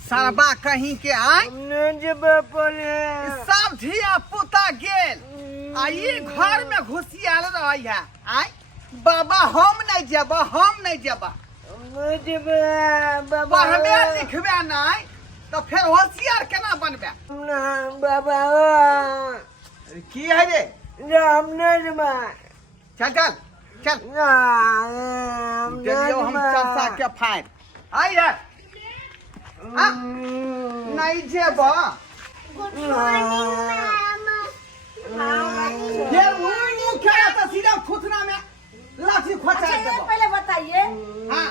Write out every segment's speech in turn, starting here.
सरबा कहीं के आए सब धिया पुता गेल आई घर में घुसियाल रही है आय बाबा हम नहीं जेब पढ़बे लिखबे नहीं तो फिर होशियार केना बनबे बाबा की है रे राम नरमा चल चल चल चलियो हम चर्चा के फाइल आई है नहीं जेब फिर मुंह क्या तो सीधा खुथना में लाठी खोचा देबो पहले बताइए हां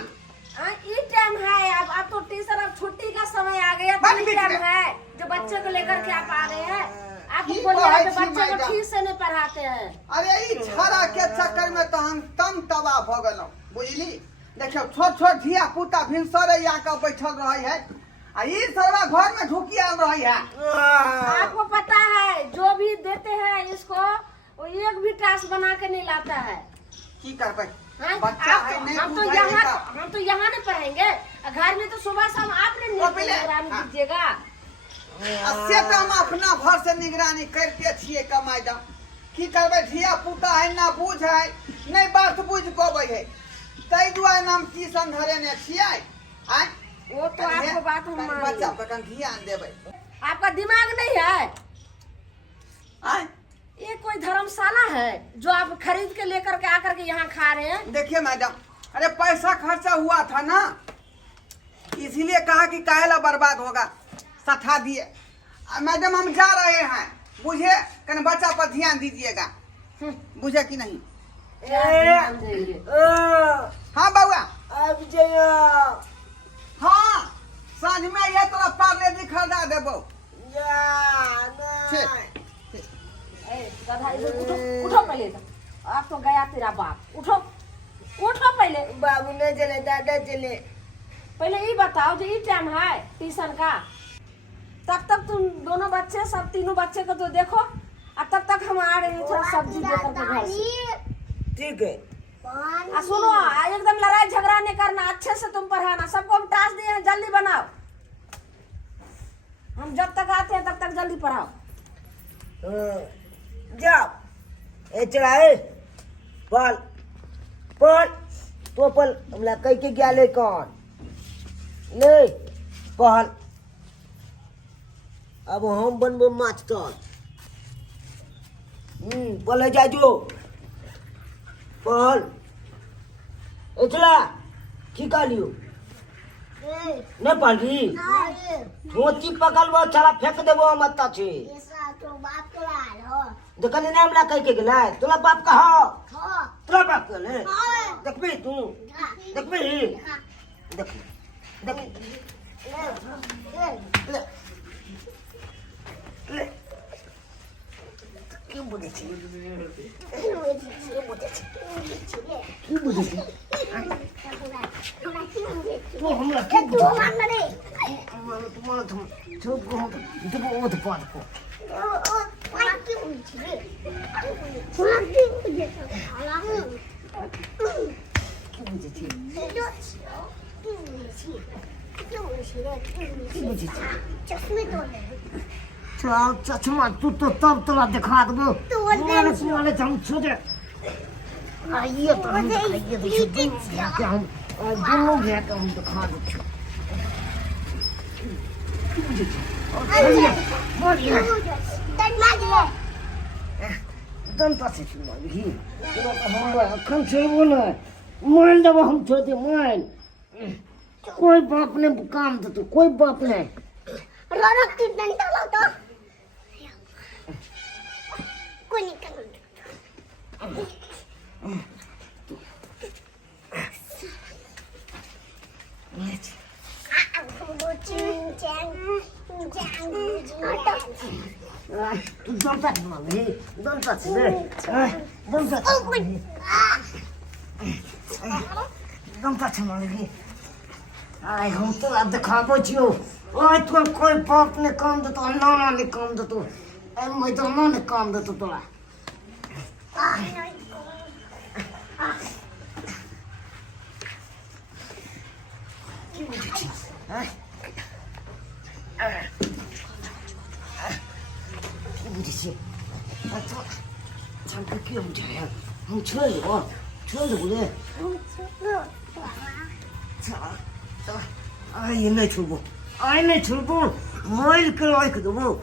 ये टाइम है अब तो टीचर अब छुट्टी का समय आ गया तो ये टाइम है जो बच्चे को लेकर के आप आ रहे हैं आपको बोलिए कि बच्चे को ठीक से नहीं पढ़ाते हैं अरे ई छाड़ा के चक्कर में तो हम तम तबाह भ गेलौ बुझली देखियो छोट छोट धिया पुता भिनसरे आके बैठल रही है आ ई सरवा घर में ढुकियाल रही है आपको पता है जो भी देते हैं इसको वो एक भी टास्क बना के नहीं लाता है की करबै बच्चा है नहीं हम तो यहाँ नहीं पढ़ेंगे घर में तो सुबह शाम आपने निगरानी दीजिएगा से तो हम अपना भर से निगरानी करते छिए कमाई दम की करबै धिया पुता है ना बुझ है नहीं बात बुझ पबै है तै दुआरे नाम ट्यूशन धरेने छियै आय वो तो आपको बात हम मान बच्चा पर कन ध्यान देबै आपका दिमाग नहीं है आय ये कोई धर्मशाला है जो आप खरीद के लेकर के आकर के यहाँ खा रहे हैं देखिए मैडम अरे पैसा खर्चा हुआ था ना इसीलिए कहा कि काहेला बर्बाद होगा सठा दिए मैडम हम जा रहे हैं बुझे कन बच्चा पर ध्यान दीजिएगा बुझे कि नहीं हाँ बउआ अब जइयो हाँ सांझ में ये तोरा पार्ले दी खरीदा देबो उठो उठो पहले आप तो गया तेरा बाप उठो उठो पहले बाबू ने चले दादा चले पहले ये बताओ जो ये टाइम है ट्यूशन का तब तक तुम दोनों बच्चे सब तीनों बच्चे को तो देखो और तब तक हम आ रहे हैं थोड़ा सब्जी लेकर के घर से ठीक है सुनो एकदम लड़ाई झगड़ा नहीं करना अच्छे से तुम पढ़ाना सबको हम टास्क दिए हैं जल्दी बनाओ हम जब तक आते हैं तब तक जल्दी पढ़ाओ जाओ ए चढ़ाए पल पल तो पल हमला कह के गया ले कौन ले पहल अब हम बनबो मास्टर पल जाजो पहल ए चला की कहलियो नहीं पढ़ी मोची पकड़बो चला फेंक देबो मत्ता छे देखली ना हमरा कह के गेलै तोरा बाप कहो तोरा बाप कहले देखबी तू देखबी देख देख ले ले की बुझे छी की बुझे छी तू हमरा की बुझे तुम्हारा तुम चुप को देखो वो तो पाद को चश्मा तू तो तब तोला दिखा दबो वाले हम छोड़े आइए तो हम दिखाइए देखिए हम दोनों गया तो हम दिखा दो दम पासे मांगी तोरा तो हम अखन छोड़बो ना मान देबो हम छोड़ दे मान कोई बाप ने काम दे तो कोई बाप नहीं रौनक की डंडा लो तो कोई निकल Don't touch mommy. Don't touch me. Don't touch mommy. Don't touch mommy. Ai, हम तो अब दिखाबो छियो। ओए तो कोई बाप ने काम दे तो नाना ने काम दे तो मैं तो नाना ने काम दे तो तोला। बुझिए अच्छा 참고 끼우면 돼. 형 쳐요. 쳐요 그래. 자. 아 옛날 출구. 아 옛날 출구. 뭘 끌어와 그 너무.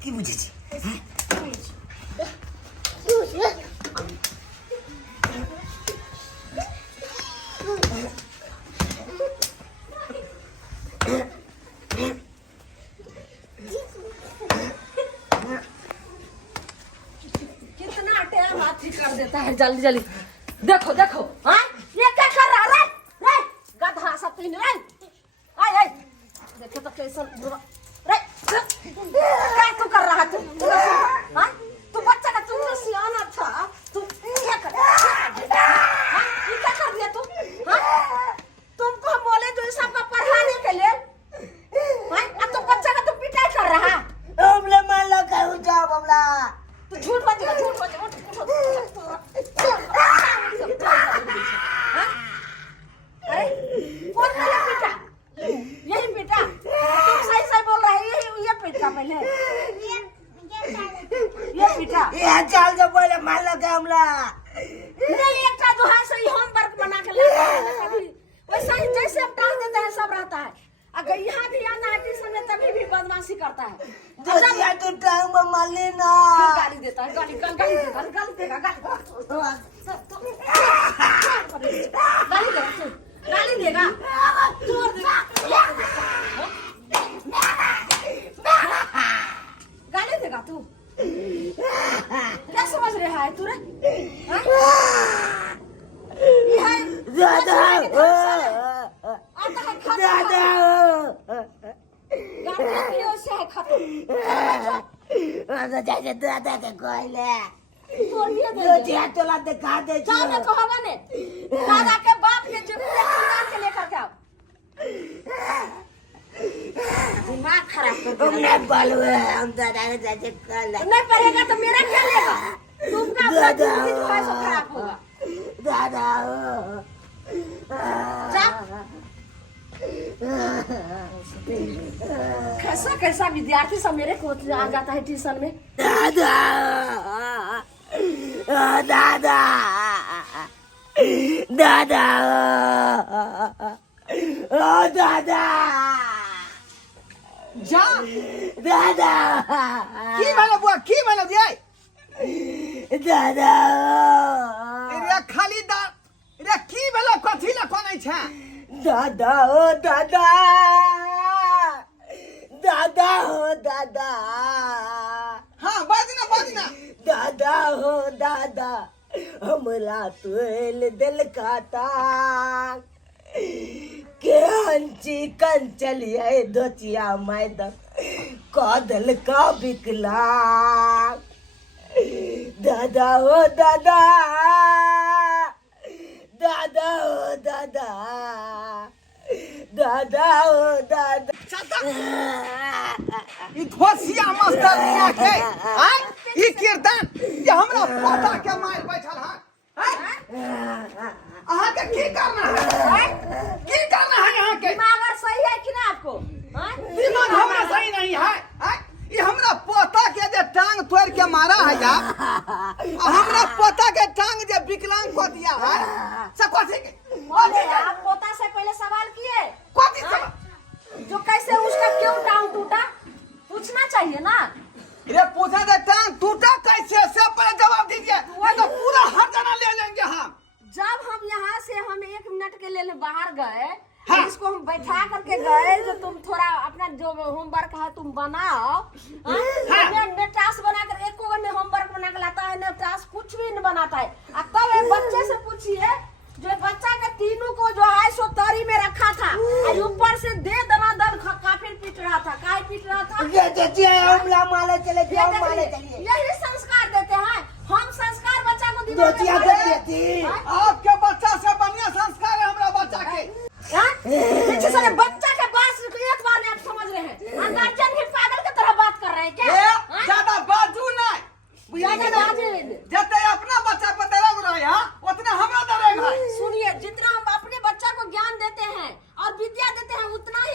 끼부지지. कितना टाइम हाथी कर देता है जल्दी जल्दी देखो देखो हाँ ये क्या कर रहा है रे गधा सब तीन रे आय आय देखो तो कैसा रे क्या तू कर रहा तू हाँ तू बच्चा का तू तो सियाना था तू क्या कर हाँ ये क्या कर दिया तू हाँ तुमको हम बोले तो सबका पढ़ाने के लिए हाँ अब तो बच्चा का तू पिटाई कर रहा हमला मारला कहू जाओ हमला तू झूठ बोलेगा झूठ बोलेगा अरे कौन है ये बेटा यही बेटा तुम सही सही बोल रहे हैं ये बेटा पहले ये बेटा ये चाल जो बोले मारला के हमला नहीं एक का जो है सही होमवर्क बना के लाता है कभी वैसा ही जैसे हम टाल देते हैं सब रहता है अगर यहाँ भी आना है ट्यूशन में तभी भी बदमाशी करता है दोसिया तो टांग में मार लेना गाली देता है गाली देगा गाली देगा चोर देगा गाली देगा तू क्या समझ रहा है तू रे दादा आता है खत्म दादा गाली से है खत्म दादा के कहले तोड़िए दे दोसिया तोला दिखा दे जाओ ने कहोगा ने दादा के बाप के जिम्मेदारी खानदान के लेकर के आओ दिमाग खराब कर दिया हमने बोलवे हम दादा के जाके कहले नहीं पढ़ेगा तो मेरा क्या लेगा तुमका अपना जिंदगी जो है सो खराब होगा दादा जा कैसा कैसा विद्यार्थी सब मेरे को आ जाता है ट्यूशन में दादा दादा दादा दादा जा दादा की भेलो बुआ की भेलो जे दादा रे खाली दा रे की भेलो कथि ल कोनै छै दादा ओ दादा दादा हो दादा हां बाजना दादा हो दादा हमरा तुल दिल खाता के हंची कंचलिए दोचिया मैदम कदल का बिकला दादा हो दादा दादा हो दादा दादा हो दादा ई घोसिया मास्टर मिया के हां ई कीर्तन ये हमरा पोता के मार बैठल हां अहाँ के की करना है की करना है यहाँ के दिमाग और सही है कि ना आपको हाँ? दिमाग हमरा सही नहीं है हैं? ये हमरा पोता के जे टांग तोड़ के मारा है या हमरा पोता के टांग जे विकलांग को दिया है से कथि के बोले आप पोता से पहले सवाल किए कथि से जो कैसे उसका क्यों टांग टूटा पूछना चाहिए ना रे पूछा दे टांग टूटा कैसे सब पर जवाब दीजिए नहीं तो पूरा हरजाना ले लेंगे हम जब हम यहाँ से हम 1 मिनट के लिए बाहर गए हाँ। इसको हम बैठा करके गए जो तुम थोड़ा अपना जो होमवर्क है तुम बनाओ ने टास्क बनाकर एक को ने होमवर्क बना कर लाता है ने टास्क कुछ भी नहीं बनाता है अब तब एक बच्चे से पूछिए जो बच्चा के तीनों को जो है सो तरी में रखा था और ऊपर से दे दनादन काफिर पीट रहा था काहे पीट रहा था ये देखिए हमला माले चले ये जाओ देखिए, माले चलिए यही संस्कार देते हैं हम संस्कार बच्चा को दिमाग दोचिया में के भरे। देती आपके बच्चा से बढ़िया संस्कार है हमरा बच्चा के हाँ? पीछे से बच्चा के पास एक बार में आप समझ रहे हैं गार्जियन भी पागल की तरह बात कर रहे हैं क्या हाँ? ज्यादा बाजू नहीं ज्यादा बाजू जते अपना बच्चा पर दरग रहे हां उतना हमरा दरग है सुनिए जितना हम अपने बच्चा को ज्ञान देते हैं और विद्या देते हैं उतना ही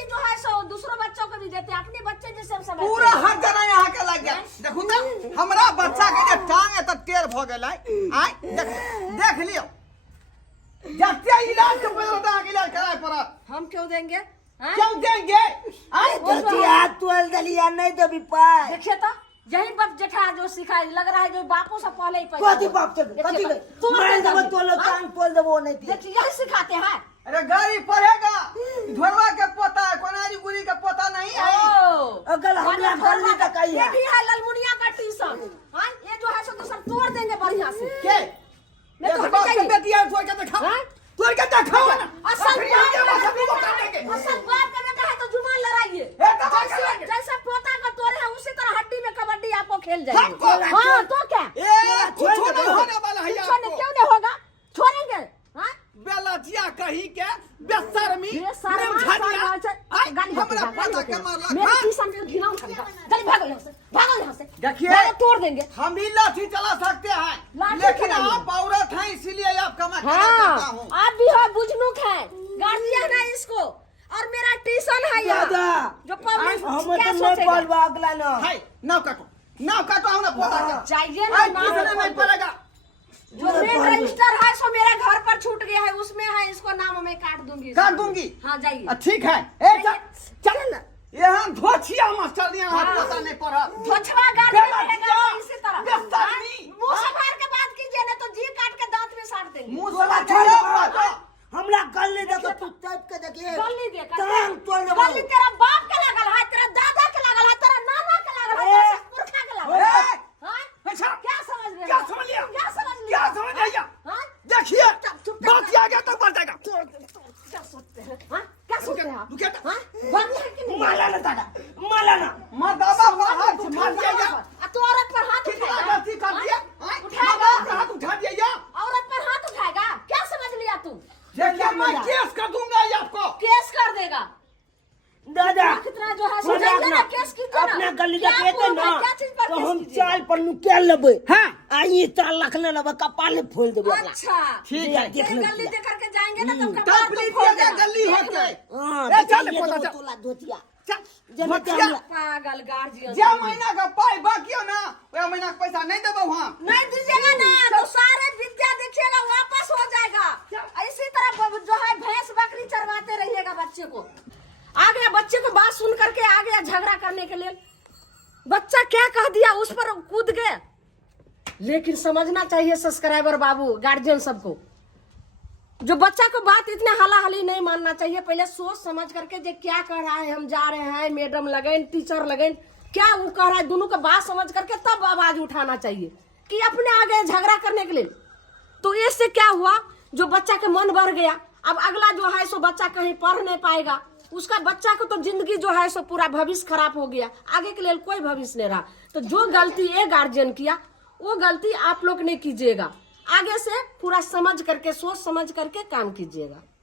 हमरा बच्चा के जे टांग एत टेढ़ भ गेलै आय देख लियो जते इलाज के पैसा टांग इलाज कराय पड़त हम क्यों देंगे हाँ? क्यों देंगे आय धोतिया तोल दलिया नहीं देबी पाए देखिए तो यही बात जेठा जो सिखाए लग रहा है जो बापू से पहले ही पैसा कथी बाप से कथी देखिए तो, मैं देबो तोल टांग तोल देबो नहीं दिए देखिए यही सिखाते हैं अरे गाड़ी पढ़ेगा ढोलवा के पोता है कोनारी गुरी के पोता नहीं है अगल हमरा गली तक आई ये है भी है ललमुनिया का ट्यूशन हाँ ये जो है सो तो सब तोड़ देंगे बढ़िया से के मैं तो एक बात हटी के बेटिया तोड़ के दिखाओ हाँ? तोड़ के दिखाओ ना असल फिर बात ये बात करने सबको का बता देंगे असल बात करने का है तो जुबान लड़ाइए ये तो बात करेंगे। जैसे पोता का तोड़े है उसी तरह हड्डी में कबड्डी आपको खेल जाएंगे सबको हाँ तो क्या ए कुछ नहीं होने वाला है छोड़ने आपको क्यों नहीं होगा छोड़ेंगे हाँ बेलजिया कहीं के बेशर्मी ये सारा गाली हमरा पता के मारला मेरे ट्यूशन में घिनाऊ करेगा चल भागो यहाँ से देखिए भागो, तोड़ देंगे हम भी लाठी चला सकते हैं लाठी लेकिन चलाइए। आप औरत हैं इसीलिए आपका मैं खड़ा करता हाँ हूँ आप भी हो बुझनुक है गार्जियन है इसको और मेरा ट्यूशन है यहाँ दादा जो पब्लिक हम क्या तो नहीं सोचेगा पढ़वा अगला ना है नाव काटो हमरा पोता का चाहिए ना आज नाम किसने नहीं पड़ेगा जो मेन रजिस्टर है सो मेरे घर पर छूट गया है उसमें है इसको नाम में काट दूंगी काट दूंगी हाँ जाइए ठीक है ए चल ना यहाँ धोछिया मास्टर ने हाँ। पोता नहीं पढ़ा ध्वजवा गार्जियन रहेगा बेलजिया, तो इसी तरह बेशर्मी। मुंह संभाल के बात कीजिए ना तो जी काट के दांत में साट देंगे मुंह तोला से छोड़ बात हमरा गली देखो तू टाइप के देखिए गली देखा टांग तोड़ देबो गली तेरा बाप के लगल है तेरा दादा के लगल है तेरा नाना के लगल है तेरा पुरखा के लगल है ए, हाँ? अच्छा क्या समझ रहे क्या हो? समझ लिया क्या समझ लिया क्या समझ लिया हाँ? देखिए चुप, बात ये आगे तक बढ़ जाएगा क्या सोचते हैं हाँ? क्या सोचते हैं आप? रुकिए, हाँ? बात है कि नहीं? माला ना दादा माला ना मर्दाबा पर हाथ उठा दिया जा तो औरत पर हाथ कितना उठाएगा गलती कर दिया हाँ? मर्दाबा पर उठाएगा हाथ उठा दिया जा औरत पर हाथ उठाएगा क्या समझ लिया तू देखिए मैं केस कर दूंगा ये आपको केस कर देगा दादा कितना जो है हो समझ जाएगा लेना केस कीजिए ना अपना गली क्या का कहते ना क्या चीज पर तो केस हम कीजिएगा? चाल पर नु क्या लेबे हाँ आई तरह लखने लेबे कपाल में फोड़ देबे अगला अच्छा ठीक है देख लो गली दे करके जाएंगे ना तो तब कपाल तो लीजिएगा फोड़ देगा गली देख होके लो। हां ए, चल, ये पोता, तो अच्छा। चल। तोला धोतिया चल जब भतिया पागल गार्जियन जे महीना का पाई बाकी हो ना वो महीना का पैसा नहीं देबो हम नहीं दीजिएगा ना तो सारे विद्या देखिएगा वापस हो जाएगा इसी तरह जो है भैंस बकरी चरवाते रहिएगा बच्चे को आ गया बच्चे को बात सुन करके आ गया झगड़ा करने के लिए बच्चा क्या कह दिया उस पर कूद गए लेकिन समझना चाहिए सब्सक्राइबर बाबू गार्जियन सबको जो बच्चा को बात इतने हलाहली नहीं मानना चाहिए पहले सोच समझ करके जे क्या कह रहा है हम जा रहे हैं मैडम लगेन टीचर लगेन क्या वो कह रहा है दोनों का बात समझ करके तब आवाज उठाना चाहिए कि अपने आगे झगड़ा करने के लिए तो इससे क्या हुआ जो बच्चा के मन बढ़ गया अब अगला जो है सो बच्चा कहीं पढ़ नहीं पाएगा उसका बच्चा को तो जिंदगी जो है सो पूरा भविष्य खराब हो गया आगे के लिए कोई भविष्य नहीं रहा तो जो गलती ये गार्जियन किया वो गलती आप लोग नहीं कीजिएगा आगे से पूरा समझ करके सोच समझ करके काम कीजिएगा।